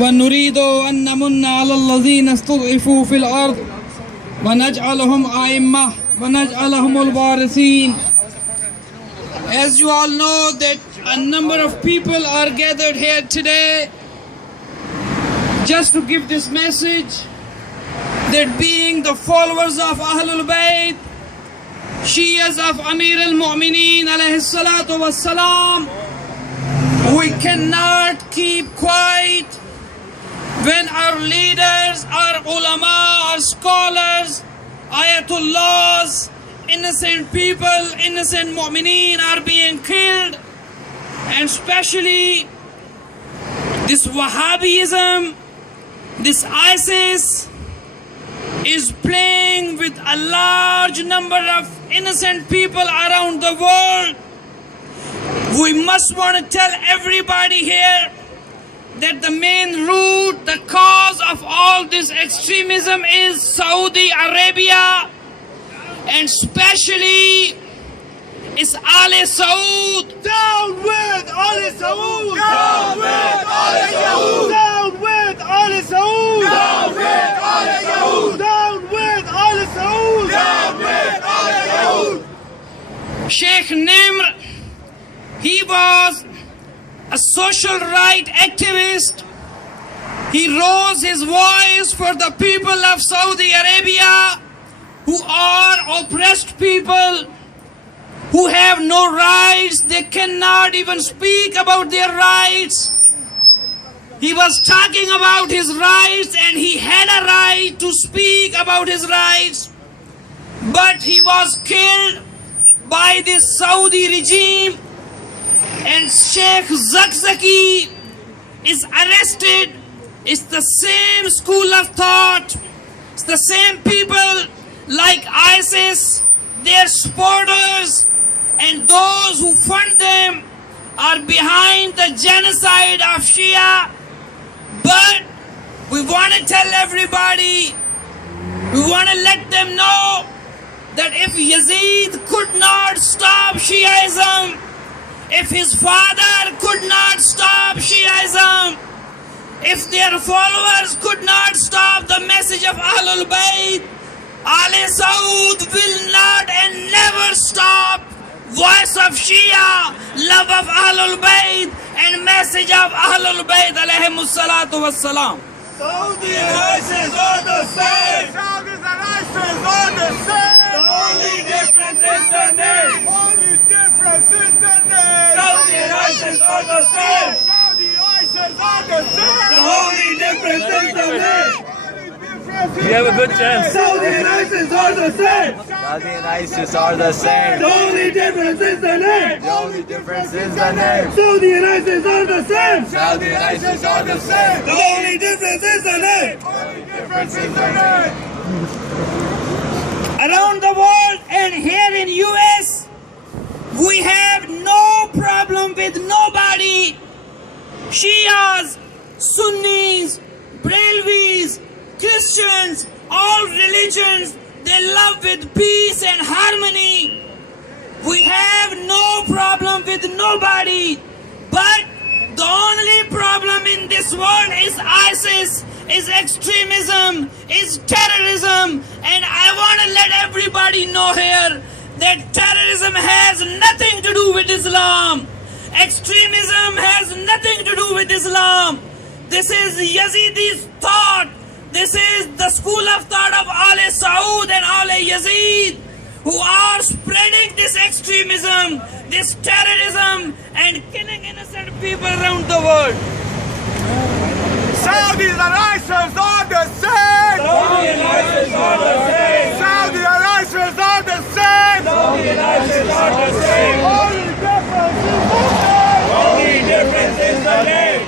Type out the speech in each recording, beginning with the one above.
ونريد أن نمن على الذين استضعفوا في الأرض ونجعلهم أئمة ونجعلهم الوارثين. As you all know that a number of people are gathered here today just to give this message that being the followers of Ahlul Bayt, Shias of Amir al-Mu'mineen alayhi salatu was salam, we cannot keep quiet when our leaders, our ulama, our scholars, ayatullahs, innocent people, innocent mu'mineen are being killed, and especially this Wahhabism, this ISIS is playing with a large number of innocent people around the world. We must want to tell everybody here that the main root, the cause of all this extremism is Saudi Arabia, and especially is Ali Saud. Down with Ali Saud! Down with Ali Saud! Down with Ali Saud! Down with Ali Saud! Down with Ali Saud! Down with Ali Saud! Sheikh Nimr, he was a social right activist. He rose his voice for the people of Saudi Arabia who are oppressed people, who have no rights. They cannot even speak about their rights. He was talking about his rights and he had a right to speak about his rights. But he was killed by this Saudi regime, and Sheikh Zakzaky is arrested. It's the same school of thought. It's the same people like ISIS, their supporters, and those who fund them are behind the genocide of Shia. But we want to tell everybody, we want to let them know that if Yazid could not stop Shiaism, if his father could not stop Shiaism, if their followers could not stop the message of Ahlul Bayt, Ali Saud will not and never stop voice of Shia, love of Ahlul Bayt and message of Ahlul Bayt alayhimus salatu wassalam. Saudi and ISIS are the same! Saudi and ISIS are the same! The only difference is the name! The only difference is the name! Saudi and ISIS are the same! Saudi and ISIS are the same! The only difference is the name! You have a good chance. Saudi and ISIS are the same! Saudi and ISIS are the same. The only difference is the name! The only difference is the name. Saudi and ISIS are the same! Saudi and ISIS are the same. The only difference is the name! The only difference is the name! Around the world and here in US, we have no problem with nobody. Shias, Sunnis, Brahmins, Christians, all religions, they love with peace and harmony. We have no problem with nobody. But the only problem in this world is ISIS, is extremism, is terrorism. And I want to let everybody know here that terrorism has nothing to do with Islam. Extremism has nothing to do with Islam. This is Yazidi's thought. This is the school of thought of Ali Saud and Ali Yazid, who are spreading this extremism, this terrorism, and killing innocent people around the world. Saudi and ISIS are the same! Saudi and ISIS are the same. Saudi and ISIS are the same! Saudi and ISIS are the same. Only difference is the name!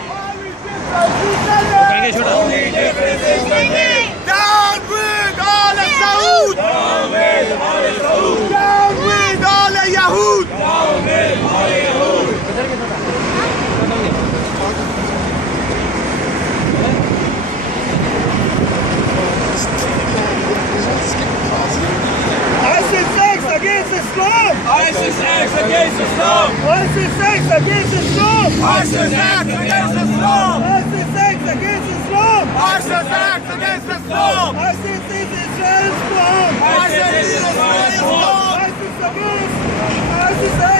Only difference is the name. Only difference is the name. Down with all the Saud! Down with Ali Saud. Down with all the Yahud! Down with Ali Yahud. ISIS acts against Islam! ISIS acts against Islam. ISIS acts against Islam! ISIS acts against Islam.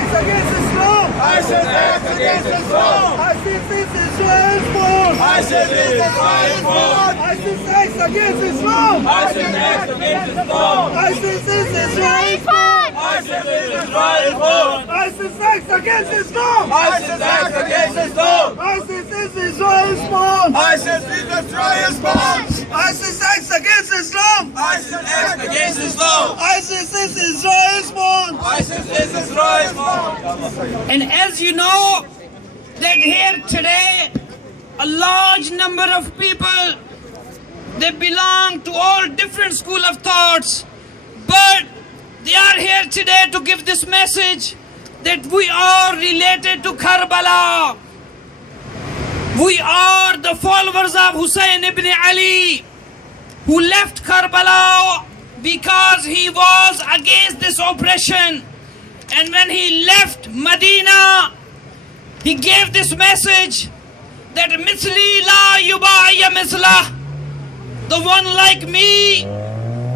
acts against Islam. ISIS acts against Islam. ISIS is Israel's fault. ISIS is Israel's fault. ISIS acts against Islam. ISIS acts against Islam. ISIS is Israel's fault. ISIS is Israel's fault. ISIS acts against Islam. ISIS acts against Islam. ISIS is Israel's fault. ISIS is Israel's fault. ISIS acts against Islam. ISIS acts against Islam. ISIS is Israel's fault. ISIS is Israel's fault. And as you know, that here today, a large number of people, they belong to all different school of thoughts, but they are here today to give this message that we are related to Karbala. We are the followers of Hussein ibn Ali, who left Karbala because he was against this oppression. And when he left Medina, he gave this message that Misli la yubaya mislah, the one like me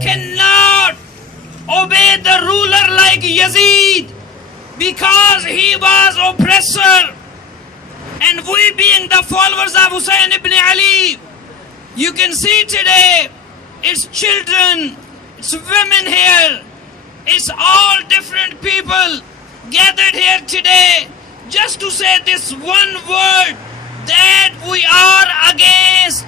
cannot obey the ruler like Yazid because he was oppressor. And we being the followers of Hussein ibn Ali, you can see today, it's children, it's women here, it's all different people gathered here today just to say this one word, that we are against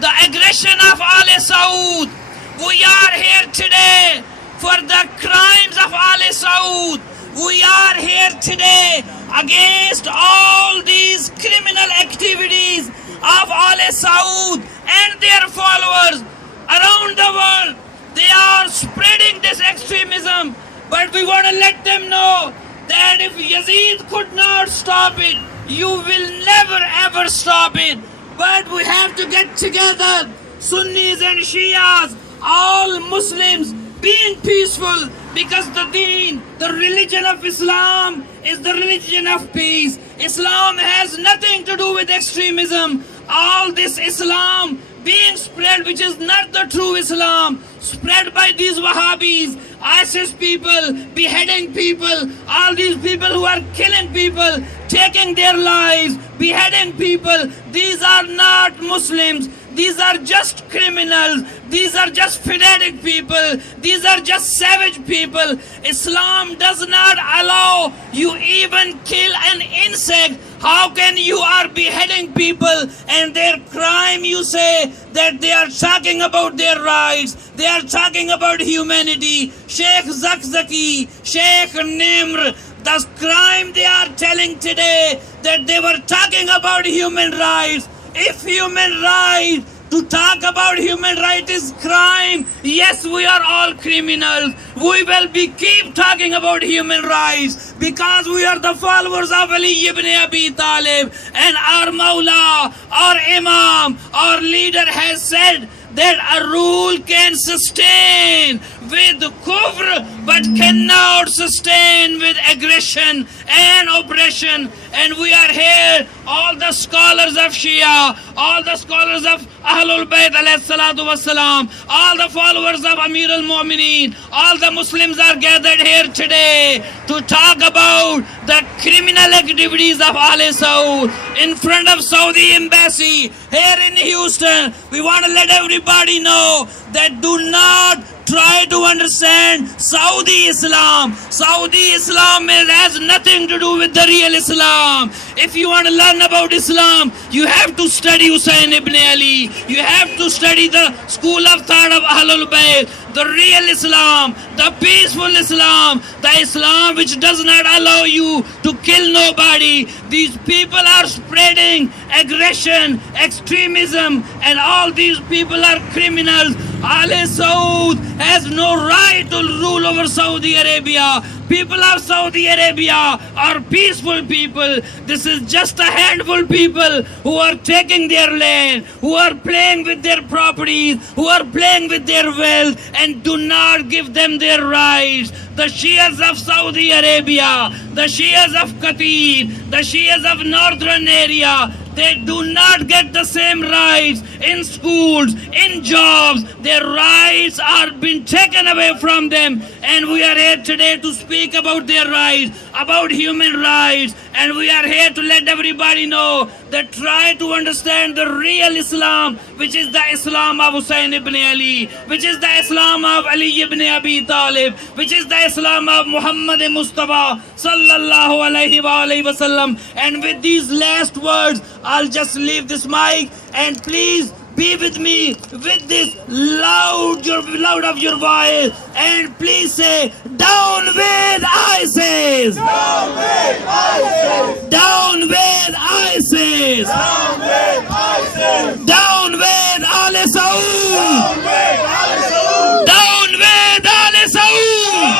the aggression of Ali Saud. We are here today for the crimes of Ali Saud. We are here today against all these criminal activities of Ali Saud and their followers around the world. They are spreading this extremism, but we want to let them know that if Yazid could not stop it, you will never ever stop it. But we have to get together, Sunnis and Shias, all Muslims, being peaceful, because the deen, the religion of Islam, is the religion of peace. Islam has nothing to do with extremism. All this Islam being spread, which is not the true Islam, spread by these Wahhabis, ISIS people, beheading people, all these people who are killing people, taking their lives, beheading people. These are not Muslims. These are just criminals. These are just fanatic people. These are just savage people. Islam does not allow you even kill an insect. How can you are beheading people and their crime, you say that they are talking about their rights, they are talking about humanity. Sheikh Zakzaky, Sheikh Nimr, the crime they are telling today that they were talking about human rights. If human rights, to talk about human rights is crime, yes, we are all criminals. We will keep talking about human rights because we are the followers of Ali ibn Abi Talib, and our Mawla, our Imam, our leader has said that a rule can sustain with kufr but cannot sustain with aggression and oppression. And we are here, all the scholars of Shia, all the scholars of Ahlul Bayt alayhi salatu wassalam, all the followers of Amir al-Mu'mineen, all the Muslims are gathered here today to talk about the criminal activities of Ali Saud in front of Saudi embassy here in Houston. We want to let everybody know that do not try to understand Saudi Islam. Saudi Islam has nothing to do with the real Islam. If you want to learn about Islam, you have to study Hussein ibn Ali. You have to study the school of thought of Ahlul Bayt, the real Islam, the peaceful Islam, the Islam which does not allow you to kill nobody. These people are spreading aggression, extremism, and all these people are criminals. Ali Saud has no right to rule over Saudi Arabia. People of Saudi Arabia are peaceful people. This is just a handful people who are taking their land, who are playing with their properties, who are playing with their wealth, and do not give them their rights. The Shias of Saudi Arabia, the Shias of Qatar, the Shias of northern area, They do not get the same rights in schools, in jobs. Their rights are being taken away from them. And we are here today to speak about their rights, about human rights. And we are here to let everybody know that try to understand the real Islam, which is the Islam of Hussein ibn Ali, which is the Islam of Ali ibn Abi Talib, which is the Islam of Muhammad Mustafa sallallahu alaihi wa sallam. And with these last words, I'll just leave this mic, and please be with me with this loud of your voice, and please say, down with ISIS! Down with ISIS! Down with ISIS! Down with ISIS! Down with Al Saud! Down with ISIS! Down with Al Saud!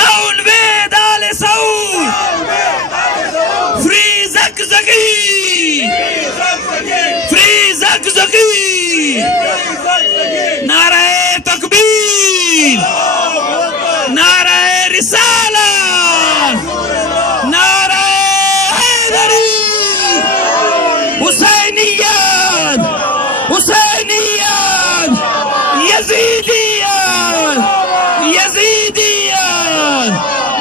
Down with Al Saud! Free Zakzaky! Free Zakzaky! Narae Takbir! Narae Risala! Narae Haidari! Hussainiyat! Hussainiyat! Yazidiyat! Yazidiyat!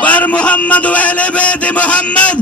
Par Muhammad wa Ahle Bayt Muhammad